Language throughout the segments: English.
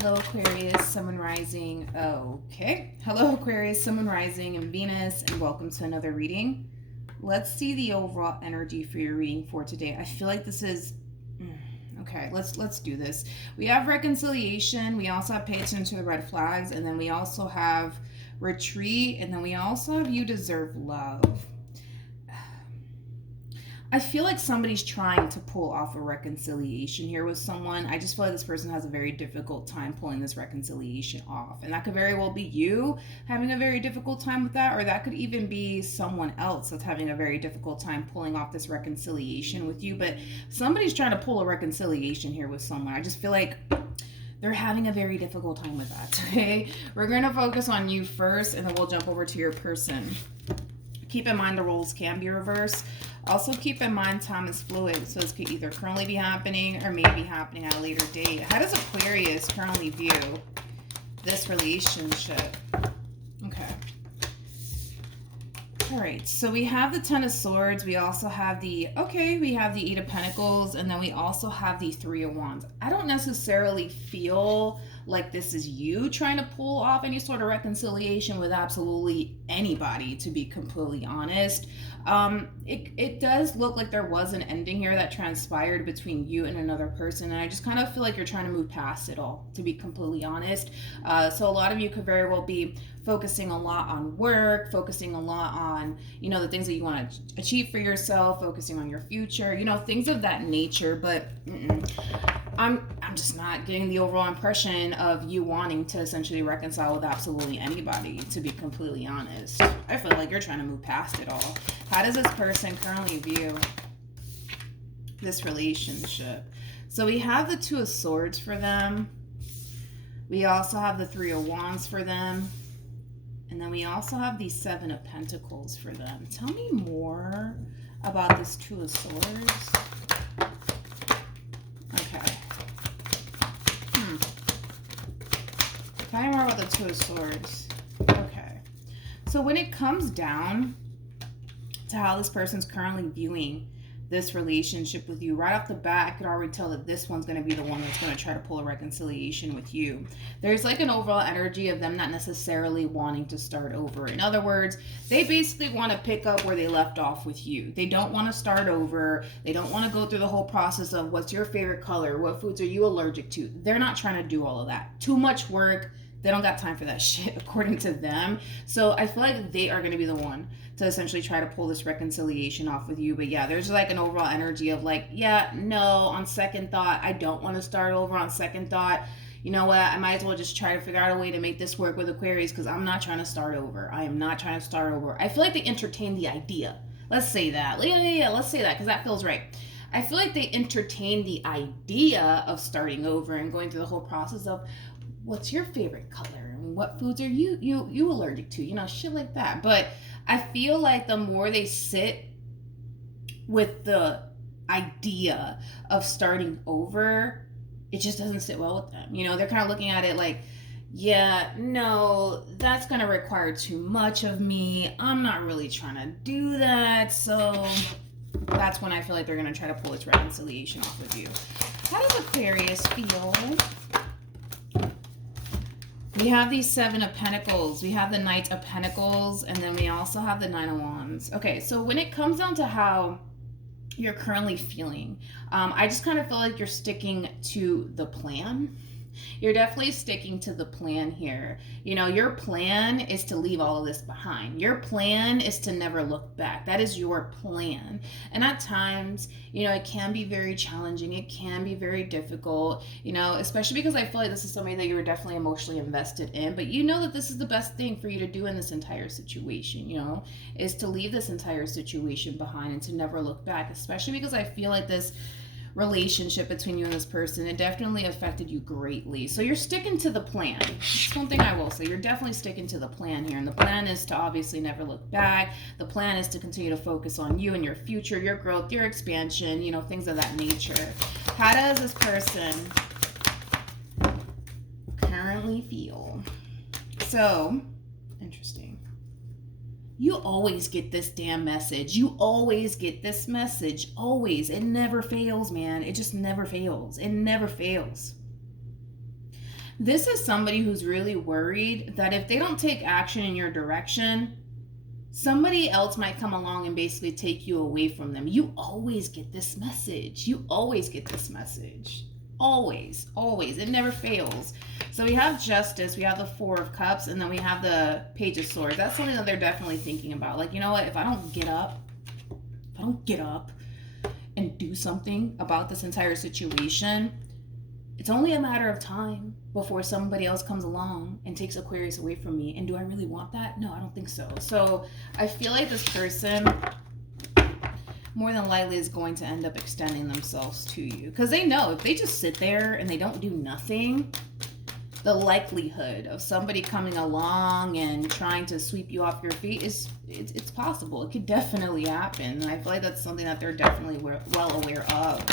Hello, Aquarius, Sun, Moon, Rising. Okay. Hello, Aquarius, Sun, Moon, Rising, and Venus, and welcome to another reading. Let's see the overall energy for your reading for today. I feel like this is... Okay, let's do this. We have reconciliation. We also have pay attention to the red flags. And then we also have retreat. And then we also have you deserve love. I feel like somebody's trying to pull off a reconciliation here with someone. I just feel like this person has a very difficult time pulling this reconciliation off. And that could very well be you having a very difficult time with that, or that could even be someone else that's having a very difficult time pulling off this reconciliation with you. But somebody's trying to pull a reconciliation here with someone. I just feel like they're having a very difficult time with that, okay? We're going to focus on you first, and then we'll jump over to your person. Keep in mind the roles can be reversed. Also keep in mind time is fluid, so this could either currently be happening or maybe happening at a later date. How does Aquarius currently view this relationship? Okay. All right, so we have the Ten of Swords. We also have we have the Eight of Pentacles, and then we also have the Three of Wands. I don't necessarily feel like this is you trying to pull off any sort of reconciliation with absolutely anybody, to be completely honest. It does look like there was an ending here that transpired between you and another person, and I just kind of feel like you're trying to move past it all, to be completely honest. So a lot of you could very well be focusing a lot on work, focusing a lot on, the things that you want to achieve for yourself, focusing on your future, things of that nature. But I'm just not getting the overall impression of you wanting to essentially reconcile with absolutely anybody, to be completely honest. I feel like you're trying to move past it all. How does this person currently view this relationship? So we have the Two of Swords for them. We also have the Three of Wands for them. And then we also have the Seven of Pentacles for them. Tell me more about this Two of Swords. Okay. Tell me more about the Two of Swords. Okay. So when it comes down to how this person's currently viewing this relationship with you, right off the bat, I could already tell that this one's going to be the one that's going to try to pull a reconciliation with you. There's like an overall energy of them not necessarily wanting to start over. In other words, they basically want to pick up where they left off with you. They don't want to start over. They don't want to go through the whole process of what's your favorite color, what foods are you allergic to. They're not trying to do all of that. Too much work. They don't got time for that shit, according to them. So I feel like they are going to be the one to essentially try to pull this reconciliation off with you. But yeah, there's like an overall energy of like, yeah, no, on second thought, I don't want to start over. On second thought, you know what, I might as well just try to figure out a way to make this work with Aquarius, because I'm not trying to start over. I am not trying to start over. I feel like they entertain the idea. Let's say that. Yeah, let's say that, because that feels right. I feel like they entertain the idea of starting over and going through the whole process of, what's your favorite color? And what foods are you allergic to? Shit like that. But I feel like the more they sit with the idea of starting over, it just doesn't sit well with them. They're kind of looking at it like, yeah, no, that's going to require too much of me. I'm not really trying to do that. So that's when I feel like they're going to try to pull this reconciliation off of you. How does Aquarius feel? We have these Seven of Pentacles. We have the Knight of Pentacles. And then we also have the Nine of Wands. Okay, so when it comes down to how you're currently feeling, I just kind of feel like you're sticking to the plan. You're definitely sticking to the plan here. Your plan is to leave all of this behind. Your plan is to never look back. That is your plan. And at times, it can be very challenging. It can be very difficult, especially because I feel like this is somebody that you were definitely emotionally invested in. But you know that this is the best thing for you to do in this entire situation, is to leave this entire situation behind and to never look back, especially because I feel like this relationship between you and this person, it definitely affected you greatly. So you're sticking to the plan. That's one thing I will say. You're definitely sticking to the plan here. And the plan is to obviously never look back. The plan is to continue to focus on you and your future, your growth, your expansion, things of that nature. How does this person currently feel? So, interesting. You always get this damn message. You always get this message. Always. It never fails, man. It just never fails. It never fails. This is somebody who's really worried that if they don't take action in your direction, somebody else might come along and basically take you away from them. You always get this message. You always get this message. Always, always. It never fails. So we have Justice, we have the Four of Cups, and then we have the Page of Swords. That's something that they're definitely thinking about. Like, you know what? If I don't get up and do something about this entire situation, it's only a matter of time before somebody else comes along and takes Aquarius away from me. And do I really want that? No, I don't think so. So I feel like this person more than likely is going to end up extending themselves to you. Because they know if they just sit there and they don't do nothing, the likelihood of somebody coming along and trying to sweep you off your feet it's possible. It could definitely happen. And I feel like that's something that they're definitely well aware of.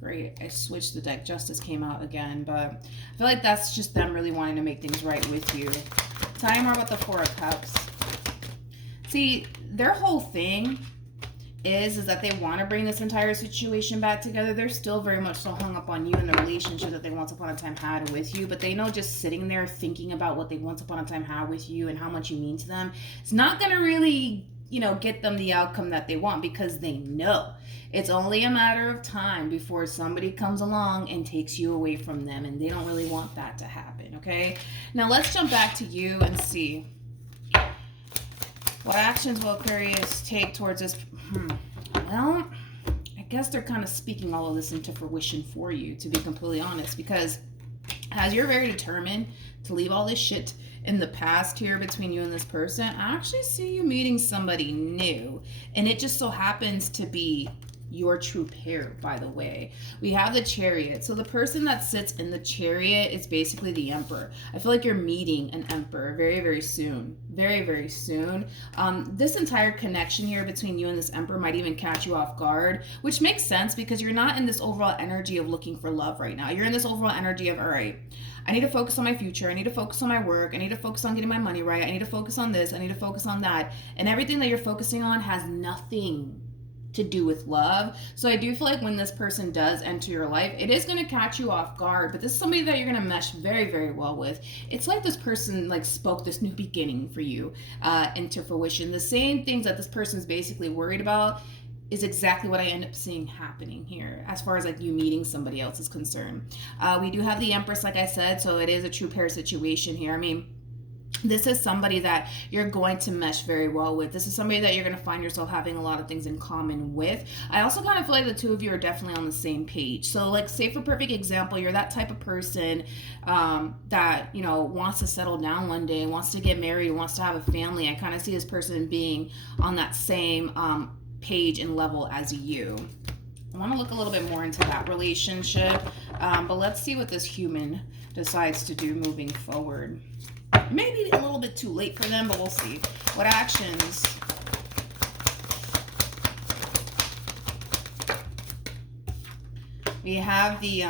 Great. I switched the deck. Justice came out again, but I feel like that's just them really wanting to make things right with you. Tell me more about the Four of Cups. See, their whole thing is that they want to bring this entire situation back together. They're still very much so hung up on you and the relationship that they once upon a time had with you, but they know just sitting there thinking about what they once upon a time had with you and how much you mean to them, it's not going to really, get them the outcome that they want, because they know it's only a matter of time before somebody comes along and takes you away from them, and they don't really want that to happen. Okay, now let's jump back to you and see what actions will Aquarius take towards this. Well, I guess they're kind of speaking all of this into fruition for you, to be completely honest, because as you're very determined to leave all this shit in the past here between you and this person, I actually see you meeting somebody new, and it just so happens to be your true pair, by the way. We have the Chariot. So the person that sits in the Chariot is basically the Emperor. I feel like you're meeting an Emperor very, very soon. Very, very soon. This entire connection here between you and this Emperor might even catch you off guard, which makes sense because you're not in this overall energy of looking for love right now. You're in this overall energy of, all right, I need to focus on my future. I need to focus on my work. I need to focus on getting my money right. I need to focus on this. I need to focus on that. And everything that you're focusing on has nothing to do with love. So I do feel like when this person does enter your life, it is going to catch you off guard, but this is somebody that you're going to mesh very, very well with. It's like this person spoke this new beginning for you into fruition. The same things that this person's basically worried about is exactly what I end up seeing happening here as far as you meeting somebody else is concerned. We do have the Empress, like I said, so it is a true pair situation here. I mean, this is somebody that you're going to mesh very well with. This is somebody that you're going to find yourself having a lot of things in common with. I also kind of feel like the two of you are definitely on the same page. So say for perfect example, you're that type of person that, wants to settle down one day, wants to get married, wants to have a family. I kind of see this person being on that same page and level as you. I want to look a little bit more into that relationship, but let's see what this human decides to do moving forward. Maybe a little bit too late for them, but we'll see. What actions? We have the,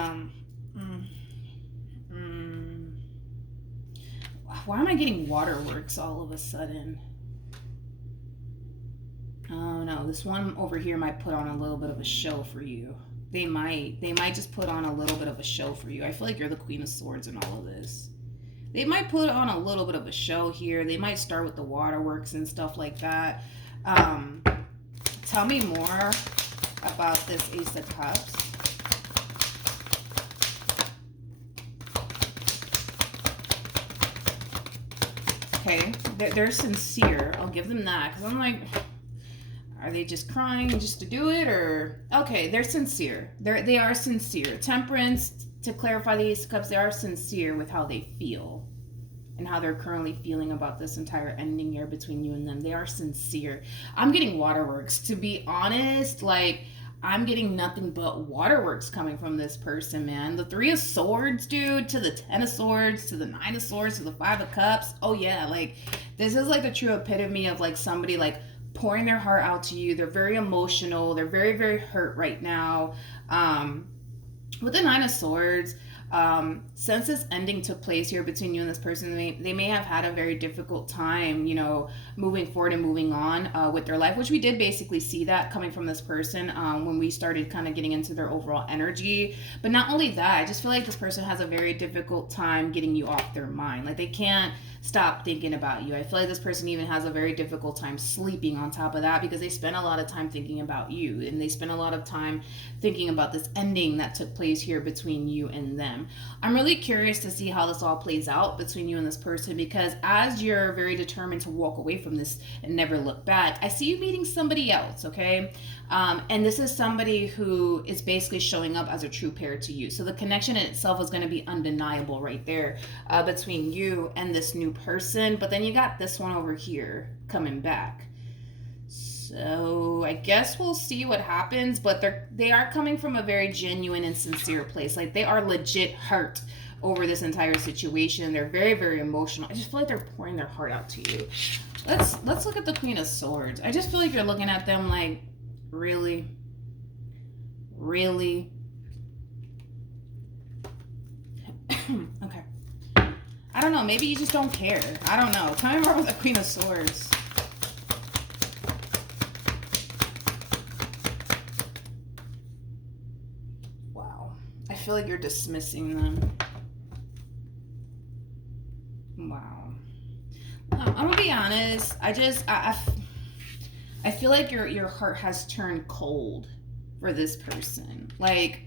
why am I getting waterworks all of a sudden? Oh no, this one over here might put on a little bit of a show for you. They might just put on a little bit of a show for you. I feel like you're the Queen of Swords in all of this. They might put on a little bit of a show here. They might start with the waterworks and stuff like that. Tell me more about this Ace of Cups. Okay, they're sincere. I'll give them that, because I'm like, are they just crying just to do it, or okay, they're sincere. They are sincere. Temperance, to clarify the Ace of Cups, they are sincere with how they feel and how they're currently feeling about this entire ending here between you and them. They are sincere. I'm getting waterworks. To be honest, I'm getting nothing but waterworks coming from this person, man. The Three of Swords, dude, to the Ten of Swords, to the Nine of Swords, to the Five of Cups. Oh yeah, this is the true epitome of somebody pouring their heart out to you. They're very emotional. They're very, very hurt right now. With the Nine of Swords, since this ending took place here between you and this person, they may have had a very difficult time, you know, moving forward and moving on with their life, which we did basically see that coming from this person when we started kind of getting into their overall energy. But not only that, I just feel like this person has a very difficult time getting you off their mind. Like, they can't stop thinking about you. I feel like this person even has a very difficult time sleeping on top of that, because they spend a lot of time thinking about you, and they spend a lot of time thinking about this ending that took place here between you and them. I'm really curious to see how this all plays out between you and this person, because as you're very determined to walk away from this and never look back, I see you meeting somebody else, okay? And this is somebody who is basically showing up as a true pair to you. So the connection in itself is going to be undeniable right there between you and this new person. But then you got this one over here coming back. So I guess we'll see what happens, but they are coming from a very genuine and sincere place. Like, they are legit hurt over this entire situation. They're very, very emotional. I just feel like they're pouring their heart out to you. Let's look at the Queen of Swords. I just feel like you're looking at them like, really? Really? Okay. I don't know. Maybe you just don't care. I don't know. Tell me more about the Queen of Swords. I feel like you're dismissing them. Wow. I'm gonna be honest. I feel like your heart has turned cold for this person. Like,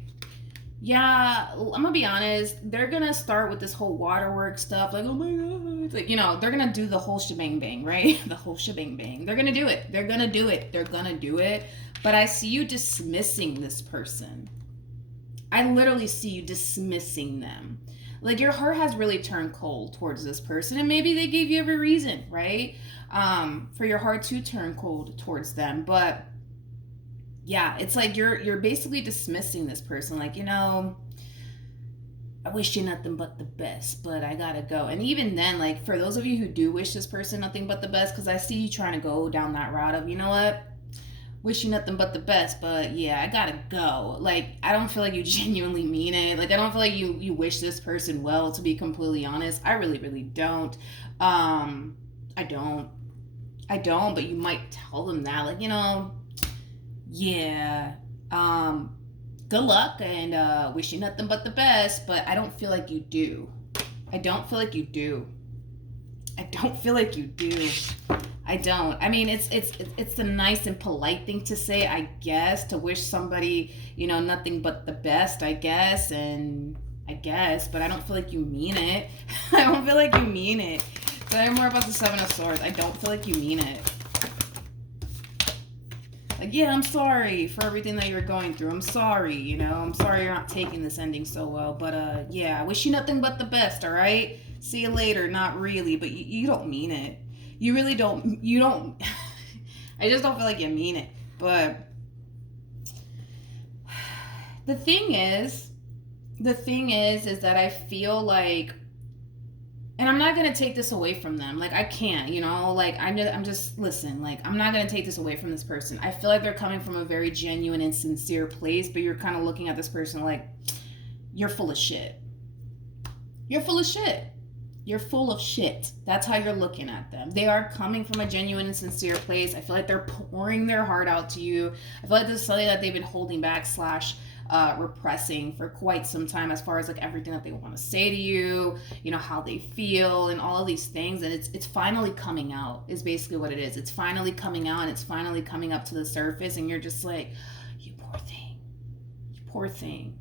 yeah, I'm gonna be honest. They're gonna start with this whole waterwork stuff. Like, oh my god, like, you know, they're gonna do the whole shebang bang, right? The whole shebang bang. They're gonna do it. They're gonna do it. They're gonna do it. But I see you dismissing this person. I literally see you dismissing them. Like, your heart has really turned cold towards this person, and maybe they gave you every reason, right? For your heart to turn cold towards them. But yeah, it's like you're basically dismissing this person. Like, you know, I wish you nothing but the best, but I gotta go. And even then, like, for those of you who do wish this person nothing but the best, because I see you trying to go down that route of, you know what? Wish you nothing but the best, but yeah, I gotta go. Like, I don't feel like you genuinely mean it. Like, I don't feel like you wish this person well, to be completely honest. I really, really don't. I don't, but you might tell them that, like, you know, yeah, good luck, and wish you nothing but the best, but I don't feel like you do. I don't feel like you do. I don't feel like you do. I don't. I mean, it's the nice and polite thing to say, I guess, to wish somebody, you know, nothing but the best, I guess, but I don't feel like you mean it. I don't feel like you mean it. Tell me more about the Seven of Swords. I don't feel like you mean it. Like, yeah, I'm sorry for everything that you're going through. I'm sorry, you know. I'm sorry you're not taking this ending so well. But, yeah, I wish you nothing but the best, all right? See you later. Not really, but you don't mean it. You really don't. You don't. I just don't feel like you mean it. But the thing is that I feel like, and I'm not going to take this away from them. Like, I can't, you know, like, I'm just, listen, like, I'm not going to take this away from this person. I feel like they're coming from a very genuine and sincere place, but you're kind of looking at this person like, you're full of shit. You're full of shit. You're full of shit. That's how you're looking at them. They are coming from a genuine and sincere place. I feel like they're pouring their heart out to you. I feel like this is something that they've been holding back / repressing for quite some time, as far as like everything that they want to say to you, you know, how they feel and all of these things. And it's finally coming out is basically what it is. It's finally coming out, and it's finally coming up to the surface, and you're just like, you poor thing. You poor thing.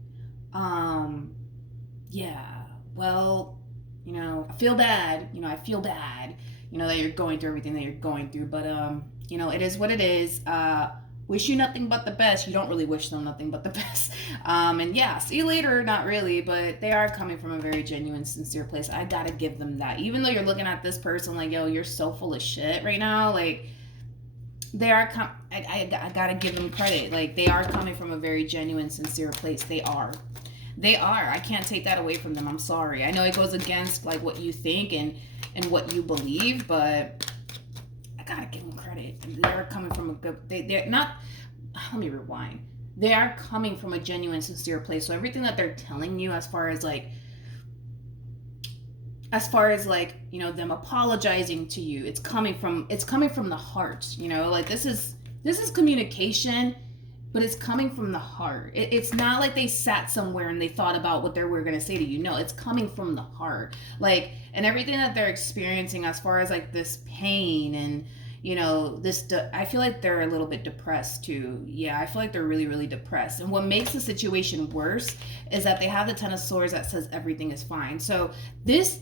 Yeah, well, you know, I feel bad, you know, that you're going through everything that you're going through, but, you know, it is what it is. Wish you nothing but the best. You don't really wish them nothing but the best. And yeah, see you later, not really, but they are coming from a very genuine, sincere place. I gotta give them that. Even though you're looking at this person like, yo, you're so full of shit right now, like, they are, I gotta give them credit. Like, they are coming from a very genuine, sincere place. They are. I can't take that away from them. I'm sorry. I know it goes against like what you think and what you believe, but I gotta give them credit. They're coming from a good. They're not. Let me rewind. They are coming from a genuine, sincere place. So everything that they're telling you, as far as like as far as like, you know, them apologizing to you, it's coming from the heart, you know, like this is communication, but it's coming from the heart. It's not like they sat somewhere and they thought about what they were going to say to you. No, it's coming from the heart. Like, and everything that they're experiencing as far as like this pain and, you know, I feel like they're a little bit depressed too. Yeah, I feel like they're really, really depressed. And what makes the situation worse is that they have the Ten of Swords that says everything is fine. So this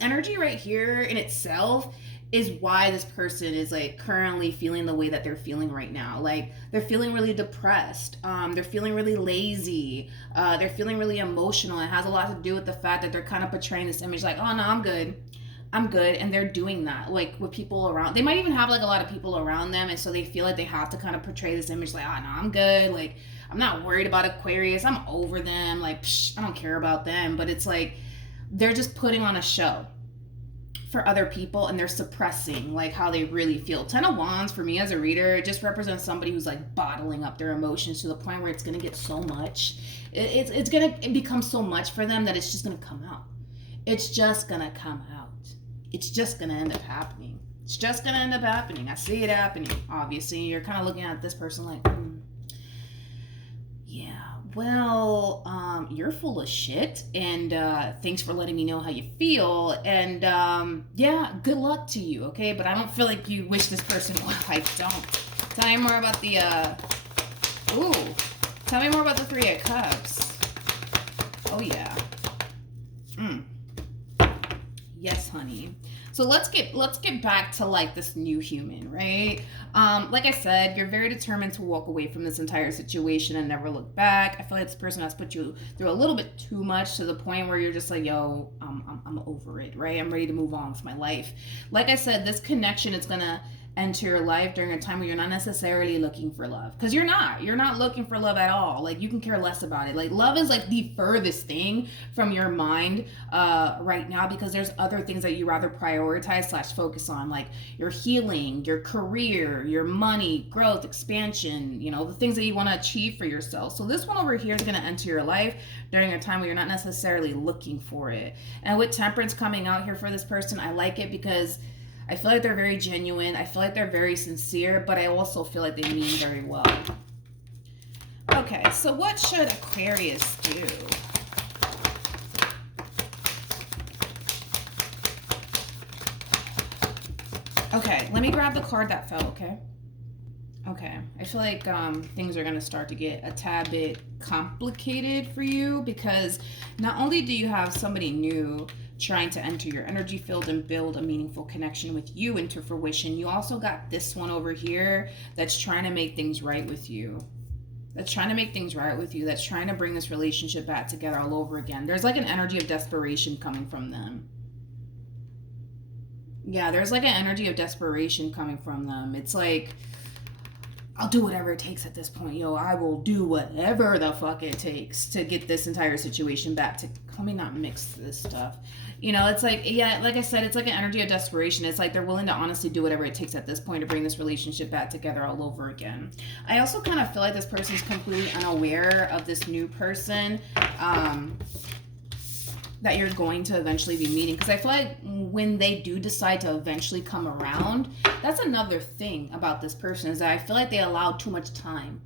energy right here in itself is why this person is like currently feeling the way that they're feeling right now. Like they're feeling really depressed. They're feeling really lazy. They're feeling really emotional. It has a lot to do with the fact that they're kind of portraying this image like, oh no, I'm good. And they're doing that like with people around. They might even have like a lot of people around them, and so they feel like they have to kind of portray this image like, oh no, I'm good. Like I'm not worried about Aquarius. I'm over them. Like I don't care about them. But it's like they're just putting on a show for other people, and they're suppressing like how they really feel. Ten of Wands for me as a reader, it just represents somebody who's like bottling up their emotions to the point where it's gonna get so much. It's gonna become so much for them that it's just gonna come out. It's just gonna come out. It's just gonna end up happening. It's just gonna end up happening. I see it happening. Obviously, you're kind of looking at this person like, yeah, well, you're full of shit, and thanks for letting me know how you feel, and yeah, good luck to you, okay? But I don't feel like you wish this person well. I don't. Tell me more about the, tell me more about the Three of Cups. Oh, yeah. Yes, honey. So let's get back to like this new human, right? Like I said, you're very determined to walk away from this entire situation and never look back. I feel like this person has put you through a little bit too much to the point where you're just like, yo, I'm over it, right? I'm ready to move on with my life. Like I said, this connection is gonna enter your life during a time where you're not necessarily looking for love, because you're not looking for love at all. Like you can care less about it. Like love is like the furthest thing from your mind right now, because there's other things that you rather prioritize / focus on, like your healing, your career, your money, growth, expansion, you know, the things that you want to achieve for yourself. So this one over here is going to enter your life during a time where you're not necessarily looking for it. And with Temperance coming out here for this person, I like it because I feel like they're very genuine. I feel like they're very sincere, but I also feel like they mean very well. Okay, so what should Aquarius do? Okay, let me grab the card that fell, okay? Okay, I feel like things are going to start to get a tad bit complicated for you, because not only do you have somebody new trying to enter your energy field and build a meaningful connection with you into fruition, you also got this one over here that's trying to make things right with you. That's trying to bring this relationship back together all over again. There's like an energy of desperation coming from them. Yeah, there's like an energy of desperation coming from them. It's like, I'll do whatever it takes at this point. Yo, I will do whatever the fuck it takes to get this entire situation back to... Let me not mix this stuff. You know, it's like, yeah, like I said, it's like an energy of desperation. It's like they're willing to honestly do whatever it takes at this point to bring this relationship back together all over again. I also kind of feel like this person's completely unaware of this new person that you're going to eventually be meeting. Because I feel like when they do decide to eventually come around, that's another thing about this person, is that I feel like they allowed too much time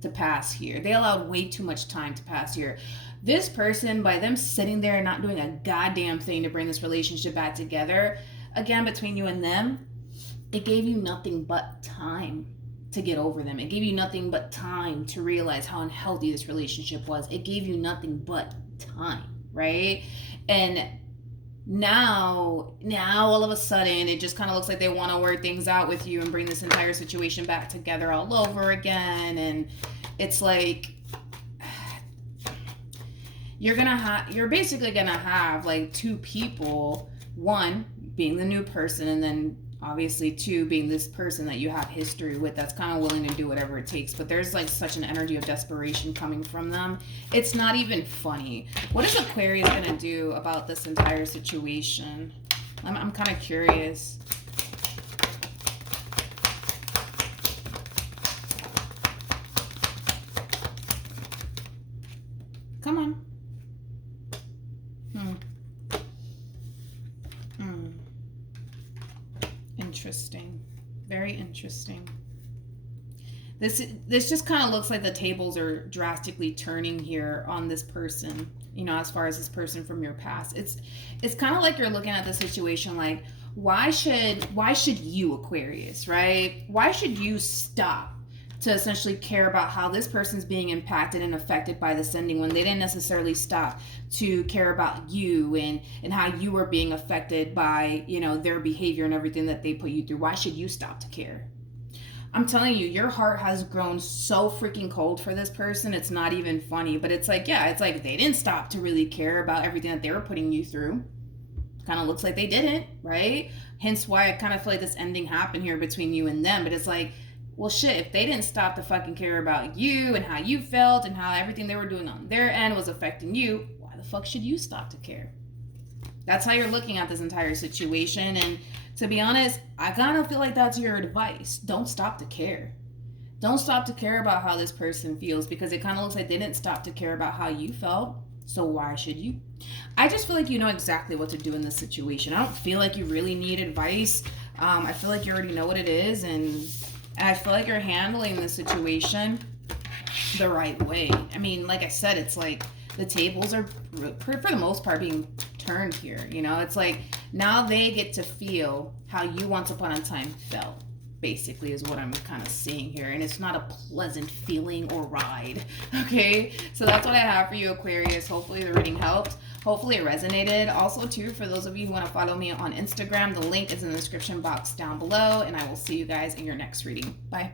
to pass here. They allowed way too much time to pass here. This person, by them sitting there and not doing a goddamn thing to bring this relationship back together, again, between you and them, it gave you nothing but time to get over them. It gave you nothing but time to realize how unhealthy this relationship was. It gave you nothing but time, right? And now all of a sudden, it just kind of looks like they want to work things out with you and bring this entire situation back together all over again. And it's like, you're basically gonna have like two people, one being the new person, and then obviously two being this person that you have history with that's kind of willing to do whatever it takes. But there's like such an energy of desperation coming from them. It's not even funny. What is Aquarius gonna do about this entire situation? I'm kind of curious. Come on. interesting. Very interesting. This just kind of looks like the tables are drastically turning here on this person, you know, as far as this person from your past. It's kind of like you're looking at the situation like, why should you, Aquarius, right? Why should you stop to essentially care about how this person's being impacted and affected by the sending when they didn't necessarily stop to care about you and how you were being affected by, you know, their behavior and everything that they put you through? Why should you stop to care? I'm telling you, your heart has grown so freaking cold for this person. It's not even funny, but it's like, yeah, it's like they didn't stop to really care about everything that they were putting you through. Kind of looks like they didn't, right? Hence why I kind of feel like this ending happened here between you and them. But it's like, well, shit, if they didn't stop to fucking care about you and how you felt and how everything they were doing on their end was affecting you, why the fuck should you stop to care? That's how you're looking at this entire situation. And to be honest, I kind of feel like that's your advice. Don't stop to care. Don't stop to care about how this person feels, because it kind of looks like they didn't stop to care about how you felt. So why should you? I just feel like you know exactly what to do in this situation. I don't feel like you really need advice. I feel like you already know what it is, and I feel like you're handling the situation the right way. I mean, like I said, it's like the tables are, for the most part, being turned here. You know, it's like now they get to feel how you once upon a time felt, basically, is what I'm kind of seeing here. And it's not a pleasant feeling or ride. Okay, so that's what I have for you, Aquarius. Hopefully the reading helped. Hopefully it resonated. Also, too, for those of you who want to follow me on Instagram, the link is in the description box down below, and I will see you guys in your next reading. Bye.